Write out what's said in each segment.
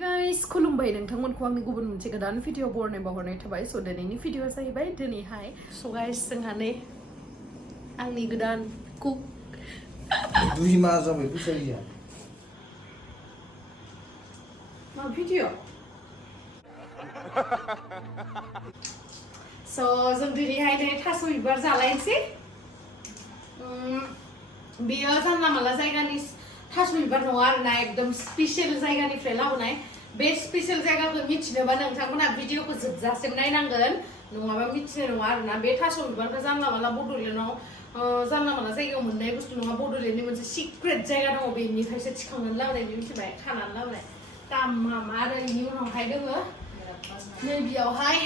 guys, Khulumbai nwngthangमोनखौ आंनि गुबुन मोनसे गोदान भिडिअ बरनाय बावहरनाय थाबाय स दिनैनि भिडिअआ जाहैबाय दिनैहाय स गाइस जोंहा नै आंनि गोदान कुक दुइ मा जाबाय फैसाया मा भिडिअ स जों दिनैहाय नै थास' बिबार जालायनोसै बेयो जानला मानला जायगानि थास' बिबार नङा आरोना एकदम स्पेशल जायगानिफ्राय लाबोनाय बे स्पेशल जायगाखौ मिथिनोबा नोंथांमोना भिडिअखौ जोबजासिम नायनांगोन नङाबा मिथिनाय नङा आरोना बे थास' बिबारखौ जानला मानला बड'लेण्डआव जानला मानला जायगायाव मोननाय बुस्थु नङा बड'लेण्डनि मोनसे सिक्रेट जायगा दङ बेनिफ्रायसो थिखांनानै लाबोनाय मिथिबाय खानानै लाबोनाय दामाम आरो बेनि उनावहाय दोङो नैबेयावहाय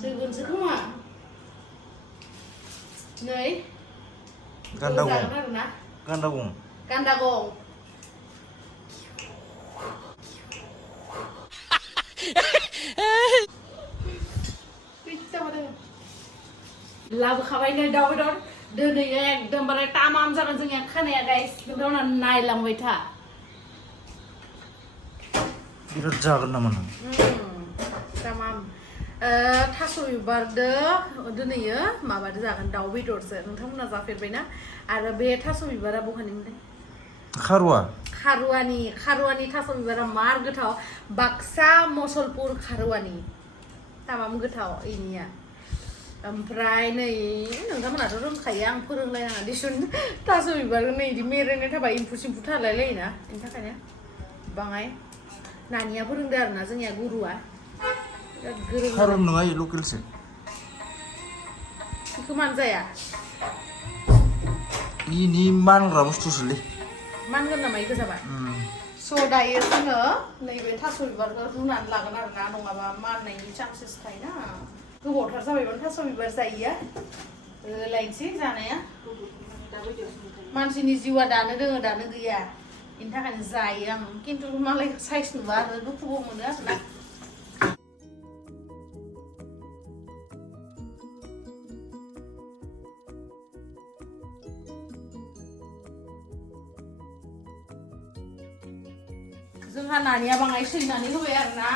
जोगोनसो खोमा नै गान्दा गं लाबोखाबाय नै दाउ बेदर दिनै एकदमबारे तामाम जागोन जोंनिया खानाया गाइस नोंथांमोना नायलांबाय था बिराद जागोन नामा नों तामाम थास' बिबारदो दिनैयो माबादो जागोन दाउ बेदरसो नोंथांमोना जाफेरबायना आरो बे थास' बिबारा बहानिमोनलाय खारुवानि थास' बिबारा मार गोथाव बाक्सा मसलपुर खारुवानि तामाम गोथाव इनिया ओमफ्राय नै नोंथांमोनाथ' रोंखायो आं फोरोंलायनाङा दिसुन थास' बिबारखौ नै इदि मेरायनाय थाबाय एम्फौ सेम्फौ थालायलायोना बेनि थाखायनो बाङाय नानिया फोरोंदो आरोना जोंनिया गुरुआ खारन नङा इयो लकेलसो बेखौ मानो जाया इनि मानग्रा बुस्थुसोलै मानगोन नामा इखौ जाबा स' दायो जोङो नैबे थास' बिबारखौ रुनानै लागोन आरोना नङाबा माननायनि चान्सेस थायोना गोबावथार जाबायमोन थास' बिबार जायैया लायनोसै जानाया मानसिनि जिउआ दानो दोङो दानो गैया बेनि थाखायनो जायो आं खिन्थु मालाय साइज नुबा आरो दुखुबो मोनो आरोना जोंहा नानिया बाङाय सैनानै होबाय आरोना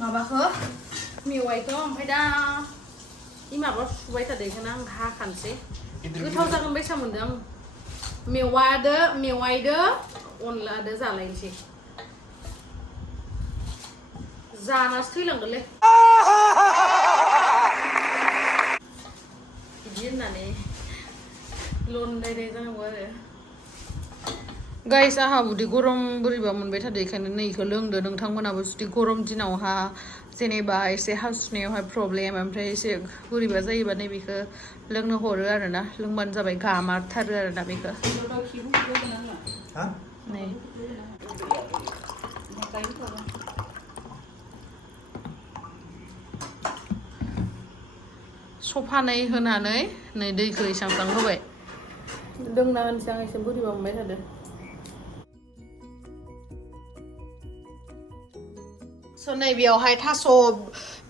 माबाखौ मेवाइखौ ओमफ्राय दा इ माबा सुबाय थादो बेखौनो आं हाखानोसै गोथाव जागोन बायसा मोनदों आं मेवाइदो अनलादो जालायनोसै जानासो थैलांगोनलै बिदि होननानै लनदायनाय जानांगौ आरो गाइस आहा उदै गरम बोरैबा मोनबाय थादो बेखायनो नै इखौ लोंदो नोंथांमोनाबो जुदि गरम दिनावहा जेनेबा एसे हासुनायावहाय प्रब्लेम ओमफ्राय एसे बोरैबा जायोबा नैबेखौ लोंनो हरो आरोना लोंबानो जाबाय गामारथारो आरोना बेखौ नै सफानै होनानै नै दैखौ इसां होबाय लोंना होनसै आं एसे बोरैबा मोनबाय थादो स' नैबेयावहाय थास'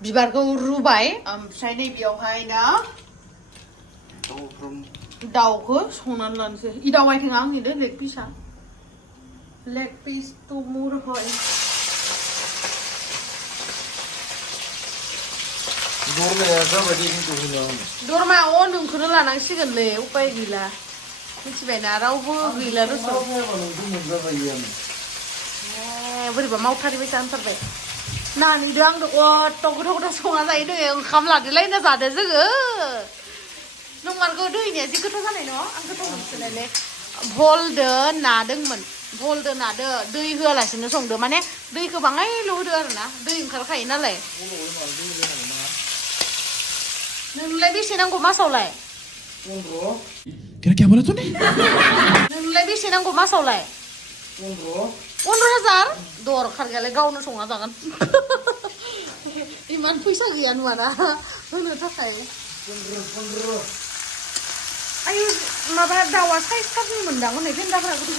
बिबारखौ रुबाय ओमफ्राय नैबेयावहाय दा दाउखौ संनानै लानोसै इ दाउ आइथिङा आंनिदो लेग पिस तो मुर হয় दरमाया जाबायदि खिन्थु होनो दरमा नोंखौनो लानांसिगोनलै उपाय गैला मिथिबायना रावबो गैला रस' बोरैबा मावथारिबायसा होनथारबाय नानिदो आंदो खथ' गोथाव संना जायो दोङो ओंखाम लादोलायना जादो जोङो नंमारगौ दैनिया जि गोथाव जानाय न' आं गोथाव मोनसोनायलै भलदो नादोंमोन भलदो नादो दै होआलासिनो संदो माने दैखौ बाङायल' होदो आरोना दै ओंखारखायो नालाय नोंलाय बेसे नांगौ मासावलाय नोंलाय बेसे नांगौ मासावलाय 15,000 दरखार गैयालाय गावनो संना जागोन इमान फैसा गैया नुवाना होनो थाखाय आयु माबा दाउआ साइज थारनि मोनदां हनै फेन्दाफोरा गिदिर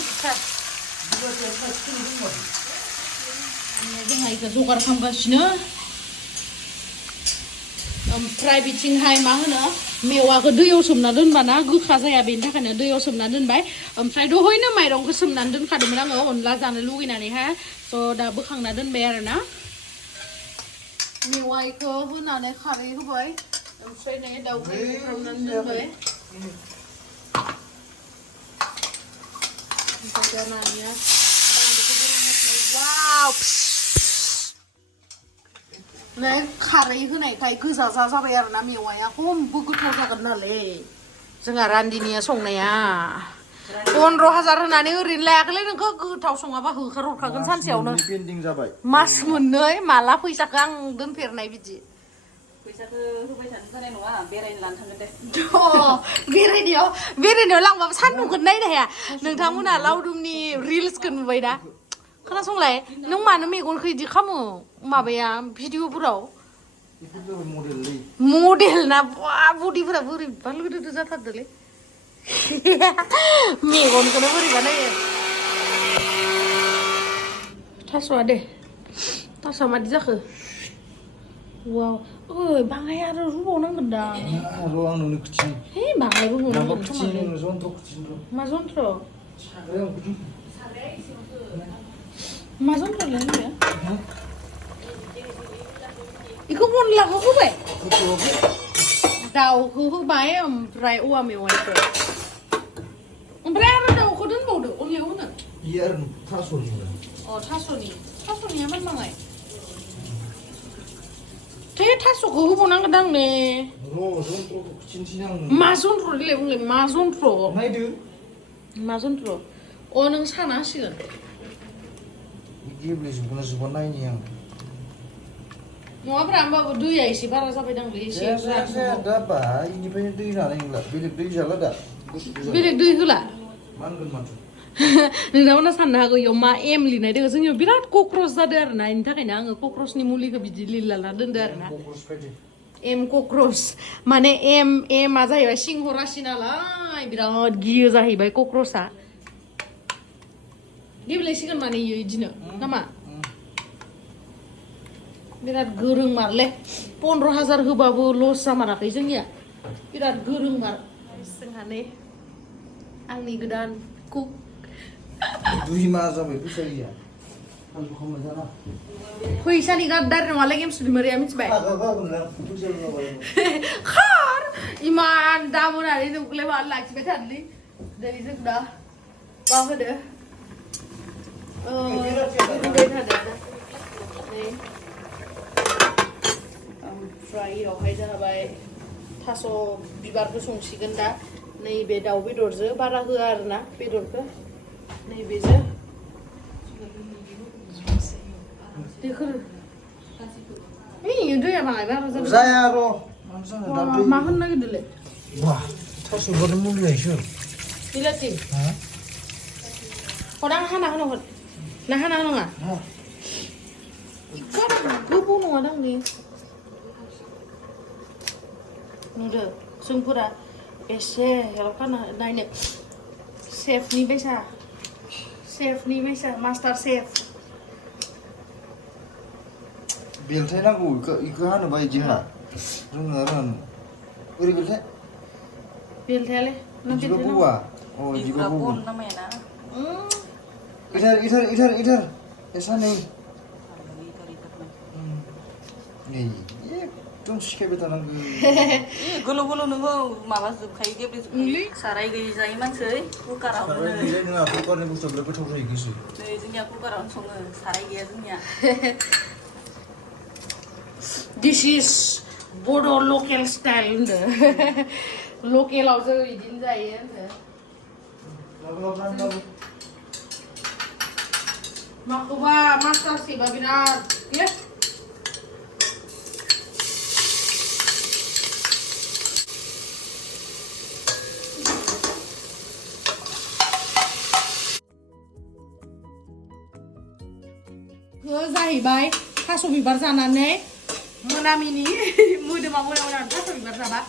जोंहा इखौ जगार खालामगासिनो ओमफ्राय बिथिंहाय मा होनो मेवाखौ दैयाव सोमना दोनबाना गोखा जाया बेनि थाखायनो दैयाव सोमना दोनबाय ओमफ्राय दहायनो माइरंखौ सोमनानै दोनखादोंमोन आङो अनला जानो लुगैनानैहाय स' दा बोखांना दोनबाय आरोना मेवाइखौ होनानै खारै होबाय ओमफ्राय नै दाउखौ एवफ्रामनानै दोनबाय ओमफ्राय दा नानिया वाव नै खारै होनायखाय गोजाजा जाबाय आरोना मेवाया खमबो गोथाव जागोन नालाय जोंहा रान्दिनिया संनाया 15,000 होनानै ओरैनो लायाखैलै नोंखौ गोथाव सङाबा होखारहरखागोन सानसेयावनो मास मोननै माला फैसाखौ आं दोनफेरनाय बिदि फैसाखौ होबाय थानो जानाय नङा बेरायनो लानो थांगोन दे बेरायनायाव लांबाबो सान्दुंखौनो नायनो हाया नोंथांमोना लावदुमनि रिल्सखौ नुबाय दा खोनासंलाय नों मानो मेगनखौ इदि खामो माबाया भिडिअफोराव मडेल ना बडिफोरा बोरैबा लोदोदो जाथारदोलै मेगनखौनो बोरैबा नायो थास'आ दे थास'आ मादि जाखो वाव ओइ बाङाय आरो रुबावनांगोन दा आरो आं नुनो खुथिन हे बाङायबो होनांगोन मा जन्त्र मा जन्त्रलाय होनो इखौ अनलाखौ होबाय दाउखौ होबाय ओमफ्राय औवा मेवाइखौ ओमफ्राय आरो दाउखौ दोनबावदो अनलायाव होनो इयो आरो थास'नि थास'निया मा बाङाय थै थास'खौ होबावनांगोन आं ने मा जन्त्र देलाय बुंलाय मा जन्त्र नायदो मा जन्त्र अ नों साना होसिगोन गेब्लेजोबगोन जोबगोन नायनि आं नङाब्रा होमबाबो दैया एसे बारा जाबाय दांलै एसे दा बा इनिफ्रायनो दै जानाय नंला बेलेग दै जाला दा बेलेग दै होला मा होनगोन माथो नोंथांमोना साननो हागौ इयाव मा एम लिरनाय दङ जोंनियाव बिराद कक्रस जादों आरोना बेनि थाखायनो आङो कक्रसनि मुलिखौ बिदि लिरलाना दोनदो आरोना एम कक्रस माने एमआ जाहैबाय सिंह राशि नालाय बिराद गियो जाहैबाय कक्रसा गेब्लेसिगोन माने इयो इदिनो नामा बिराद गोरों मारले 15,000 होबाबो लस जामाराखै जोंनिया बिराद गोरों मार जोंहा नै आंनि गोदान कुक दुहिमा जाबाय फैसा गैया आंखौ खालामनो जाना फैसानि गाद्दार नङालाय गेम सुदिमारिया मिथिबाय खार इमान दाम होनानै नोंखौलाय मानो लाखिबाय थादोलै दै जों दा मा होनो रुबाय थादों नै ओमफ्राय इयावहाय जाबाय थास' बिबारखौ संसिगोन दा नैबे दाउ बेदरजों बारा होआ आरोना बेदरखौ नैबेजों दैया बाङाय बारा जाबाय जाया र' मा होननो नागिरदोंलै थास' बिबारनि मुलि आइसो बिलाथि खदां हाना होनांगोन ना हाना होनाङा गोबाव नङा दांलै नुदो जोंफोरा एसे हेल्प खालामनो नायनो सेफनि मास्टार सेफ बेलथाय नांगौ इखौ हानोबा इदि हा रोङा ओरै बेलथायालै ना इदिबा बौवा अ इदिबा बौवा बन नामाया ना इधर ऐसा नहीं एकदम सिखायबाय थानांगौ गोलाव गोलाव नोङो माबा जोबखायो गेब्लेजोबखायो साराय गैयि जायो मानसि कुकारावनो नोङा कुकारनि बुस्थुआ बिराद गोथाव जायो गोसो नै जोंनिया कुकारावनो सङो साराय गैया जोंनिया दिस इज बड' लकेल स्टाइल होनदो लकेलाव जों बिदिनो जायो होनदो माखौबा मास्टार सेफआ बिराद जाहैबाय थास' बिबार जानानै मोनामिनि मोदोमा मोना थास' बिबार जाबा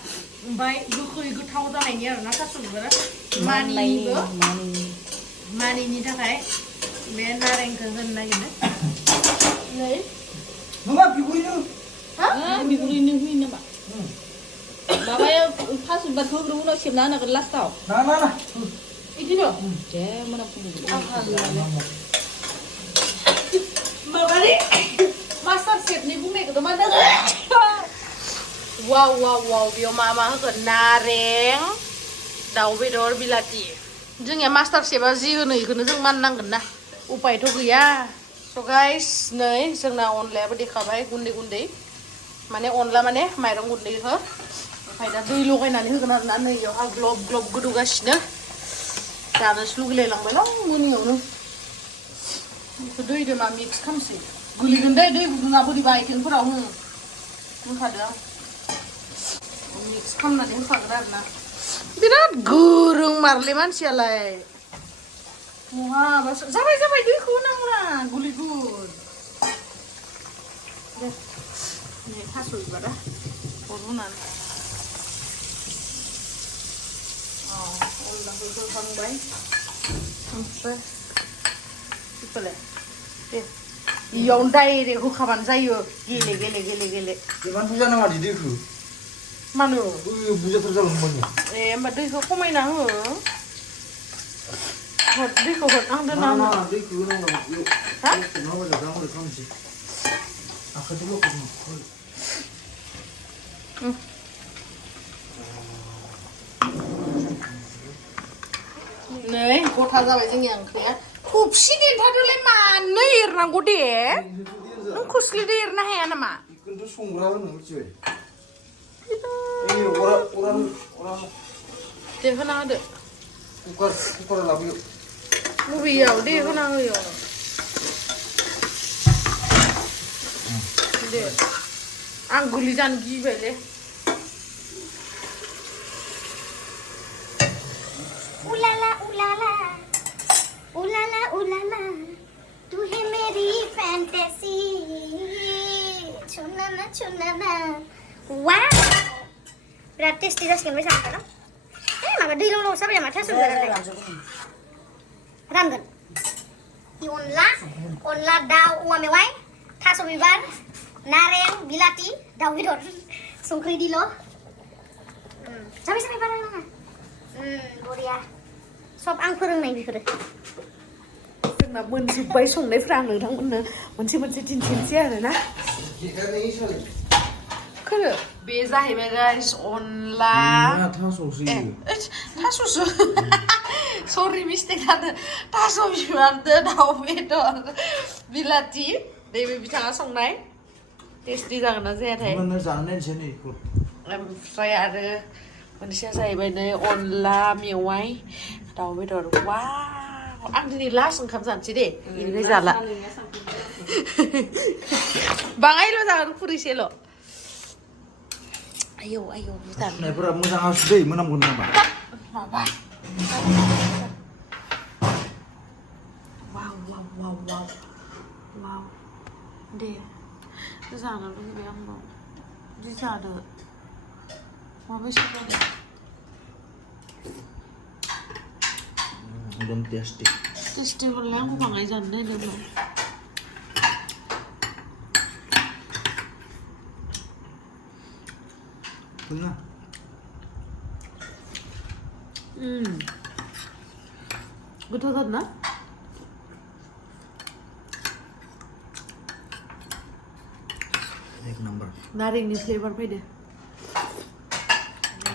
ओमफ्राय गोखै गोथाव जानायनि आरोना थास' बिबारा मानिनि थाखाय बे नारेंखौ होनो नागिरदों नै नङा बिगुरैनो बिगुरैनो होयो नामा माबाया थास' बिबारखौ उनाव सेबना होनांगोन लास्टाव ना बिदिनो जे मोनामफुंजोबो माबानि मास्टार शेफनि बुंनायखौथ' मा जागोन वाव वाव वाव बेयाव मा होगोन नारें दाउ बेदर बिलाथि जोंनिया मास्टार शेफआ जि होनो इखौनो जों माननांगोन ना उपायथ' गैया स' गाइस नै जोंना अनलायाबो देखाबाय गुन्दै माने अनला माने माइरं गुन्दैखौ ओमफ्राय दा दै लगायनानै होगोन आरोना नै इयावहा ग्लब ग्लब गोदौगासिनो जानोसो लुगैलायलांबायलां मोनियावनो बेखौ दैजों मा मिक्स खालामसै गोलैगोन दै गुदुङा बोरैबा आइथिंफोराव होनखादों आं मिक्स खालामनानै होखागोन आरोना बिराद गोरों मारले मानसियालाय महाबा जाबाय दैखौ होनांला गुलिगुर दे नै थास' बिबारा अर होनानै अनलाखौ होखांबाय ओमफ्राय बेखौलाय दे इयावनो डाइरेक्ट होखाबानो जायो गेले इमान बुरजा नाङा दैखौ मानो बुरजाथार जालांबाय ए होमबा दैखौ खमायना हो दैखौ हर आं दोना दैखौ होनांगौ हा नङाबा जामोरै खालामसै आखाइजों लखबनो नै गथा जाबाय जोंनि ओंख्रिया थबसि देन्थादोलाय मानो एरनांगौ दे नों खोस्लिदो एरनो हाया नामा बेखौनोथ' संग्रा होनो मिथिबाय अरा दे होना होदो कुकार लाबोयो बबेयाव दे होना होयो दे आं गोलि जानो गिबायले उलाला तू है मेरी फैंटेसी छुना वाह बिराद टेस्टी जासिगोन बे सामखौ माबा दैलाव जाबाय नामा थास' बिबारालाय रानगोन अनला दाउ औवा मेवाइ थास' बिबार नारें बिलाथि दाउ बेदर संख्रि दिल' जाबाय बारा नाङा बरिया सब आं फोरोंनाय बेफोरो जोंना मोनजोब्बाय संनायफ्रा आं नोंथांमोननो मोनसे दिन्थिनोसै आरोना खोनो बे जाहैबाय गाइस अनला थास'सो सरि मिस्टेक जादों थास' बिबारजों दाउ बेदर बिलाथि बे बिथाङा संनाय टेस्टि जागोन ना जायाथाय ओमफ्राय आरो मोनसेया जाहैबाय नै अनला मेवाइ दाउ बेदर वाव आं दिनै लास्ट ओंखाम जानोसै दे बेनिफ्राय जाला बाङायल' जागोन खुरैसेल' आयौ सुनायफोरा मोजां आसु दै मोनामगोन नामा माबा वाव दे जानो लुगैबाय आंबो बिदि जादो माबायसा जादों एकदम टेस्टी हरलाय आंबो बाङाय जानो नायदोंमोन ना गोथाव जादों ना एक नम्बर नारेंनि फ्लेभार फैदो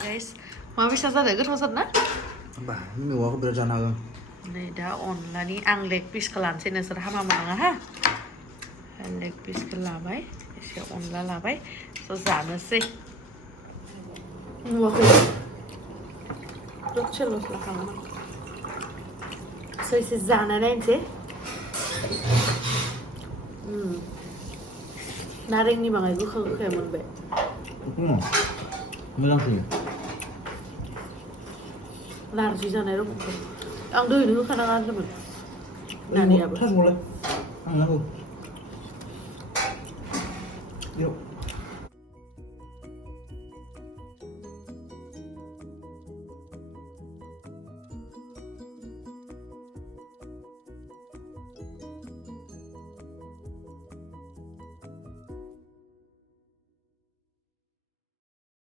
गाइस माबायसा जादों गोथाव जादों ना बा मेवाखौ बिराद जानो हागोन नै दा अनलानि आं लेग पिसखौ लानोसै नोंसोर हामा मोना हा लेग पिसखौ लाबाय एसे अनला लाबाय स' जानोसै नुवाखै दसेल'सो खालामनांगौ स' एसे जाना नायनोसै नारेंनि बाङाय गोखा मोनबाय मोजां फैयो नारजि जानाय रखमखौ आं दहायनो होखानाङा होनदोंमोन नानियाबो थास' आं नांगौ